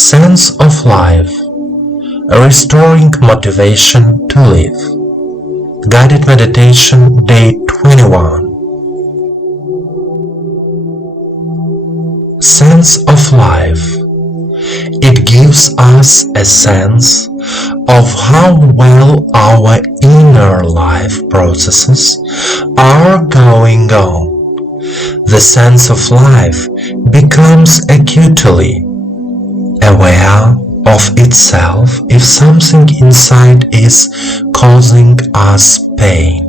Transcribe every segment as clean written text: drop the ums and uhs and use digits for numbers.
Sense of life, restoring motivation to live. Guided meditation, day 21. Sense of life. It gives us a sense of how well our inner life processes are going on. The sense of life becomes acutely aware of itself if something inside is causing us pain.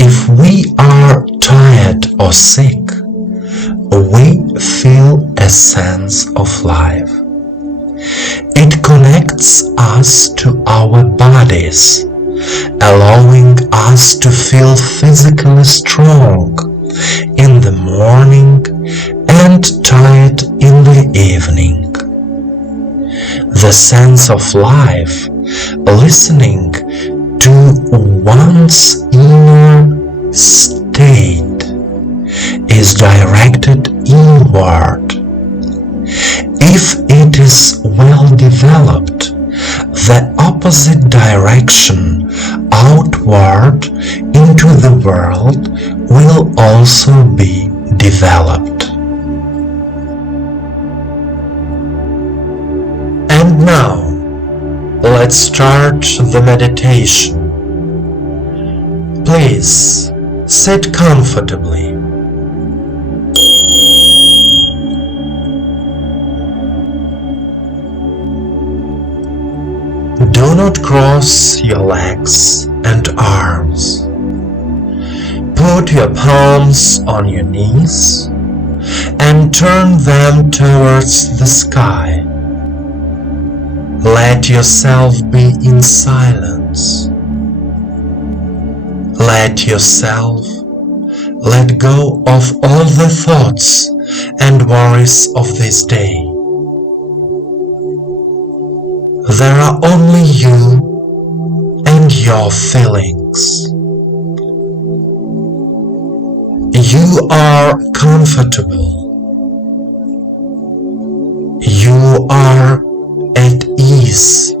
If we are tired or sick, we feel a sense of life. It connects us to our bodies, allowing us to feel physically strong in the morning and tired in the evening. The sense of life, listening to one's inner state, is directed inward. If it is well developed, the opposite direction, outward into the world, will also be developed. And now, let's start the meditation. Please sit comfortably. Do not cross your legs and arms. Put your palms on your knees and turn them towards the sky. Let yourself be in silence. Let yourself let go of all the thoughts and worries of this day. There are only you and your feelings. You are comfortable. You are at ease.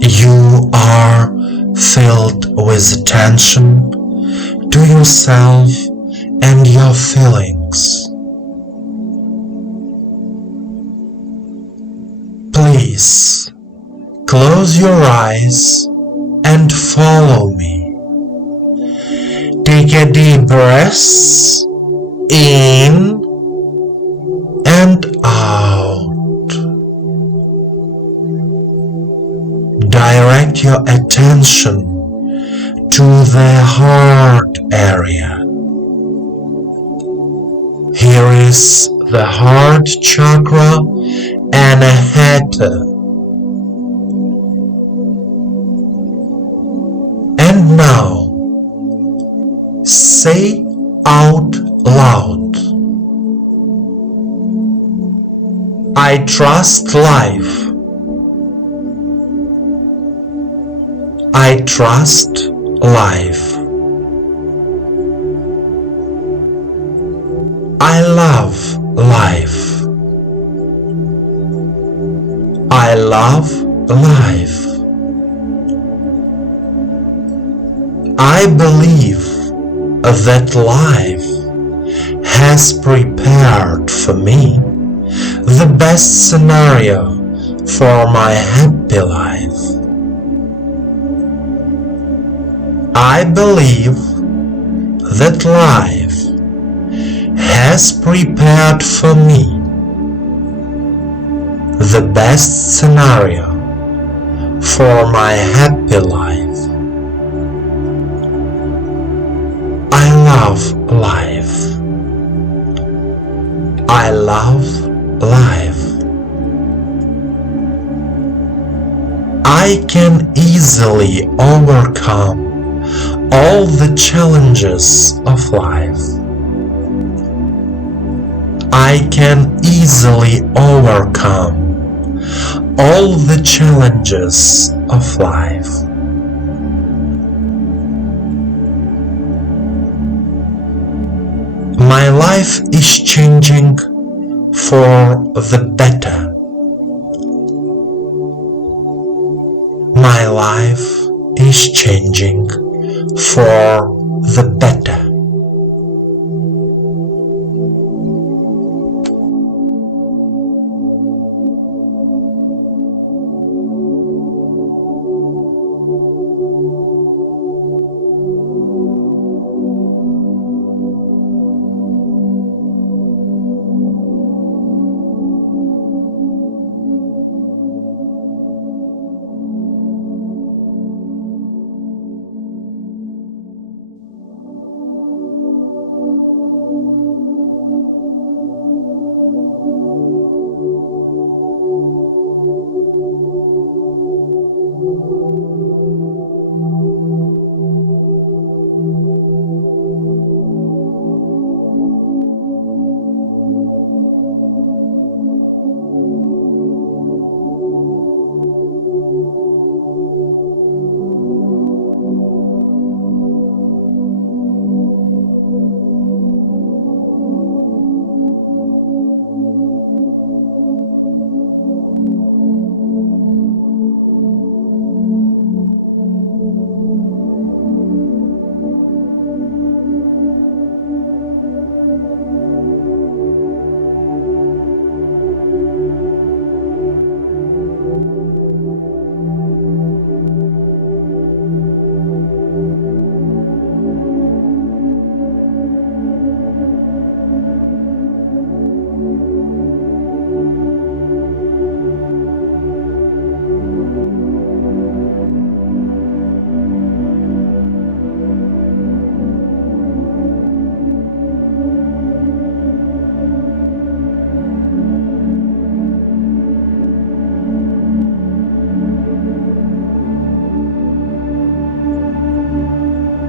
You are filled with attention to yourself and your feelings. Please close your eyes and follow me. Take a deep breath in and out. Direct your attention to the heart area. Here is the heart chakra Anahata. And now, say out loud, I trust life. I trust life. I love life. I love life. I believe that life has prepared for me the best scenario for my happy life. I believe that life has prepared for me the best scenario for my happy life. I love life. I love life. I can easily overcome all the challenges of life. I can easily overcome all the challenges of life. My life is changing for the better. My life is changing for the better.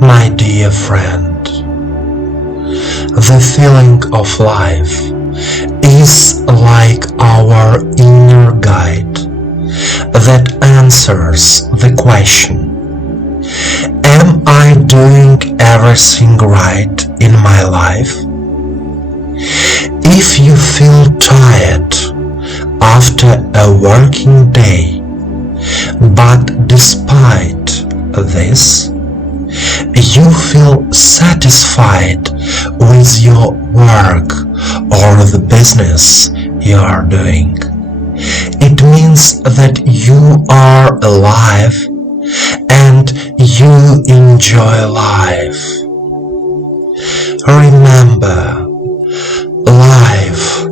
My dear friend, the feeling of life is like our inner guide that answers the question, am I doing everything right in my life? If you feel tired after a working day, but despite this, you feel satisfied with your work or the business you are doing, it means that you are alive and you enjoy life. Remember, life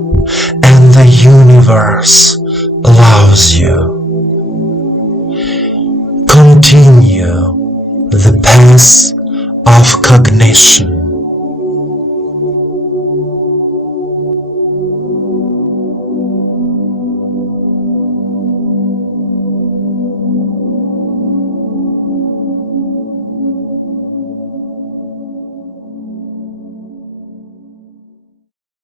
and the universe loves you. Continue the path of cognition